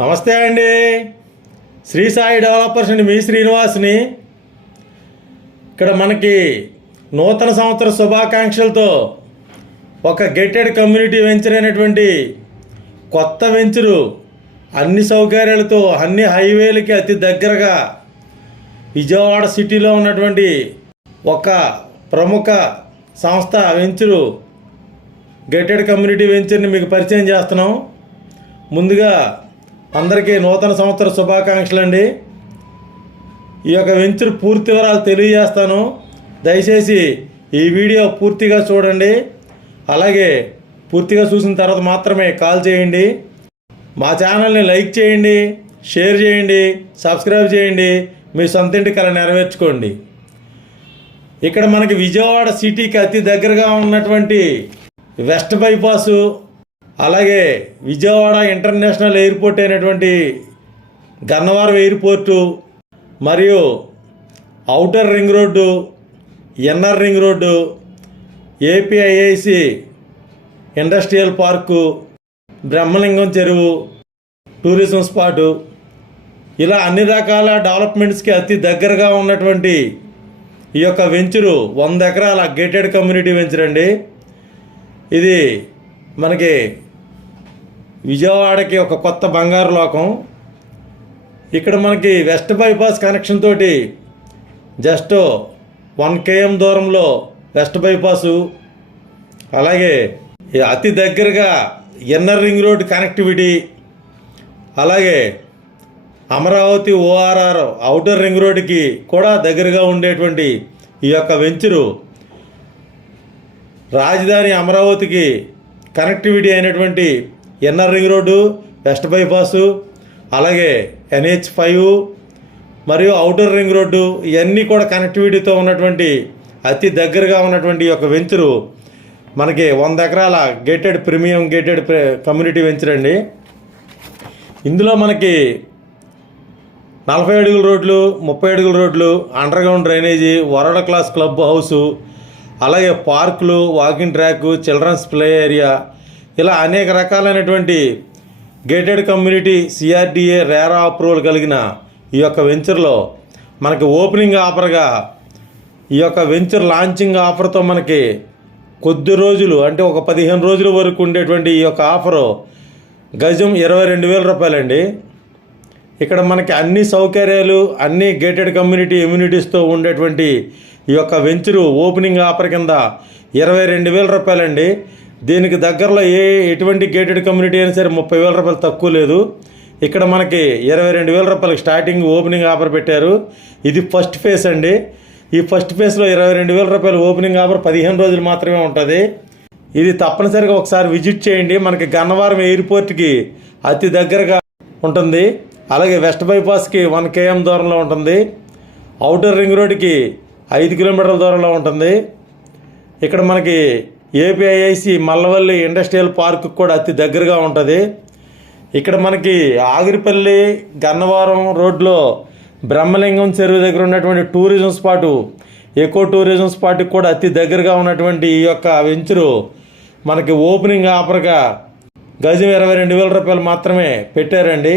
నమస్తే అండి. శ్రీ సాయి డెవలపర్స్ అండి, మీ శ్రీనివాస్ని. ఇక్కడ మనకి నూతన సంవత్సర శుభాకాంక్షలతో ఒక గేటెడ్ కమ్యూనిటీ వెంచర్ అయినటువంటి కొత్త వెంచరు అన్ని సౌకర్యాలతో అన్ని హైవేలకి అతి దగ్గరగా విజయవాడ సిటీలో ఉన్నటువంటి ఒక ప్రముఖ సంస్థ వెంచరు గేటెడ్ కమ్యూనిటీ వెంచర్ని మీకు పరిచయం చేస్తున్నాం. ముందుగా అందరికీ నూతన సంవత్సర శుభాకాంక్షలు అండి. ఈ యొక్క వెంచర్ పూర్తి వివరాలు తెలియజేస్తాను. దయచేసి ఈ వీడియో పూర్తిగా చూడండి. అలాగే పూర్తిగా చూసిన తర్వాత మాత్రమే కాల్ చేయండి. మా ఛానల్ని లైక్ చేయండి, షేర్ చేయండి, సబ్స్క్రైబ్ చేయండి. మీ సొంత ఇంటి కల నెరవేర్చుకోండి. ఇక్కడ మనకి విజయవాడ సిటీకి అతి దగ్గరగా ఉన్నటువంటి వెస్ట్ బైపాసు, అలాగే విజయవాడ ఇంటర్నేషనల్ ఎయిర్పోర్ట్ అయినటువంటి గన్నవరం ఎయిర్పోర్టు, మరియు outer ring road, NR ring road, APIIC industrial park, Brahmalingam చెరువు, టూరిజం స్పాటు, ఇలా అన్ని రకాల డెవలప్మెంట్స్కి అతి దగ్గరగా ఉన్నటువంటి ఈ యొక్క వెంచరు 100 ఎకరాల గేటెడ్ కమ్యూనిటీ వెంచర్ అండి. ఇది మనకి విజయవాడకి ఒక కొత్త బంగారు లోకం. ఇక్కడ మనకి వెస్ట్ బైపాస్ కనెక్షన్ తోటి జస్ట్ 1 km దూరంలో వెస్ట్ బైపాసు, అలాగే అతి దగ్గరగా ఎన్ఆర్ రింగ్ రోడ్ కనెక్టివిటీ, అలాగే అమరావతి ఓఆర్ఆర్ ఔటర్ రింగ్ రోడ్డుకి కూడా దగ్గరగా ఉండేటువంటి ఈ యొక్క వెంచరు రాజధాని అమరావతికి కనెక్టివిటీ అయినటువంటి NR ring road, west bypass, అలాగే NH5 మరియు ఔటర్ రింగ్ రోడ్డు, ఇవన్నీ కూడా కనెక్టివిటీతో ఉన్నటువంటి అతి దగ్గరగా ఉన్నటువంటి ఈ యొక్క వెంచరు మనకి 100 ఎకరాల gated premium gated community venture అండి. ఇందులో మనకి 40 అడుగుల రోడ్లు, 30 అడుగుల రోడ్లు, underground drainage, world class club house, అలాగే పార్కులు, walking track, children's play area, ఇలా అనేక రకాలైనటువంటి gated community CRDA RERA approval కలిగిన ఈ యొక్క వెంచర్లో మనకి ఓపెనింగ్ ఆఫర్గా ఈ యొక్క వెంచర్ లాంచింగ్ ఆఫర్తో మనకి కొద్ది రోజులు అంటే ఒక 15 రోజుల వరకు ఉండేటువంటి ఈ యొక్క ఆఫరు గజం 22,000 రూపాయలండి. ఇక్కడ మనకి అన్ని సౌకర్యాలు, అన్ని గేటెడ్ కమ్యూనిటీ ఇమ్యూనిటీస్తో ఉండేటువంటి ఈ యొక్క వెంచరు ఓపెనింగ్ ఆఫర్ కింద 22,000 రూపాయలండి. దీనికి దగ్గరలో ఎటువంటి గేటెడ్ కమ్యూనిటీ అయినా సరే 30,000 రూపాయలు తక్కువ లేదు. ఇక్కడ మనకి 22,000 రూపాయలకి స్టార్టింగ్ ఓపెనింగ్ ఆఫర్ పెట్టారు. ఇది ఫస్ట్ ఫేజ్ అండి. ఈ ఫస్ట్ ఫేజ్లో 22,000 రూపాయలు ఓపెనింగ్ ఆఫర్ 15 రోజులు మాత్రమే ఉంటుంది. ఇది తప్పనిసరిగా ఒకసారి విజిట్ చేయండి. మనకి గన్నవరం ఎయిర్పోర్ట్కి అతి దగ్గరగా ఉంటుంది. అలాగే వెస్ట్ బైపాస్కి 1 km దూరంలో ఉంటుంది. ఔటర్ రింగ్ రోడ్డుకి 5 కిలోమీటర్ల దూరంలో ఉంటుంది. ఇక్కడ మనకి ఏపీఐఐసి మల్లవల్లి ఇండస్ట్రియల్ పార్క్ కూడా అతి దగ్గరగా ఉంటుంది. ఇక్కడ మనకి ఆగిరిపల్లి గన్నవరం రోడ్లో బ్రహ్మలింగం చెరువు దగ్గర ఉన్నటువంటి టూరిజం స్పాటు, ఎకో టూరిజం స్పాట్కి కూడా అతి దగ్గరగా ఉన్నటువంటి ఈ యొక్క వెంచరు మనకి ఓపెనింగ్ ఆఫర్గా గజం 22,000 రూపాయలు మాత్రమే పెట్టారండి.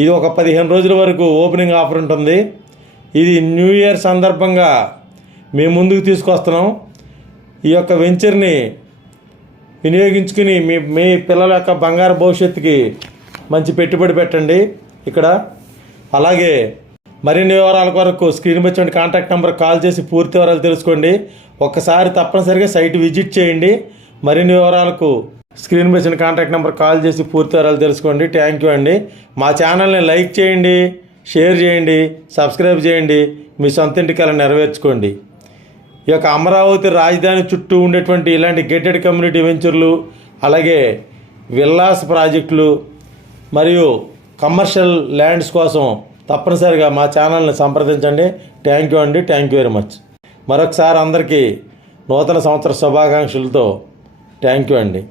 ఇది ఒక 15 రోజుల వరకు ఓపెనింగ్ ఆఫర్ ఉంటుంది. ఇది న్యూ ఇయర్ సందర్భంగా మేము ముందుకు తీసుకొస్తున్నాం. ఈ యొక్క వెంచర్ని వినియోగించుకుని మీ పిల్లల యొక్క బంగారు భవిష్యత్తుకి మంచి పెట్టుబడి పెట్టండి ఇక్కడ. అలాగే మరిన్ని వివరాల కొరకు స్క్రీన్ మీద వచ్చిన కాంటాక్ట్ నెంబర్ కాల్ చేసి పూర్తి వివరాలు తెలుసుకోండి. ఒక్కసారి తప్పనిసరిగా సైట్ విజిట్ చేయండి. మరిన్ని వివరాలకు స్క్రీన్ మీద వచ్చిన కాంటాక్ట్ నెంబర్ కాల్ చేసి పూర్తి వివరాలు తెలుసుకోండి. థ్యాంక్ యూ అండి. మా ఛానల్ని లైక్ చేయండి, షేర్ చేయండి, సబ్స్క్రైబ్ చేయండి. మీ సొంత ఇంటి కల నెరవేర్చుకోండి. ఈ యొక్క అమరావతి రాజధాని చుట్టూ ఉండేటువంటి ఇలాంటి గేటెడ్ కమ్యూనిటీ వెంచర్లు, అలాగే విల్లాస్ ప్రాజెక్టులు మరియు కమర్షియల్ ల్యాండ్స్ కోసం తప్పనిసరిగా మా ఛానల్ని సంప్రదించండి. థ్యాంక్ యూ అండి. Thank you very much. మరొకసారి అందరికీ నూతన సంవత్సర శుభాకాంక్షలతో థ్యాంక్ యూ అండి.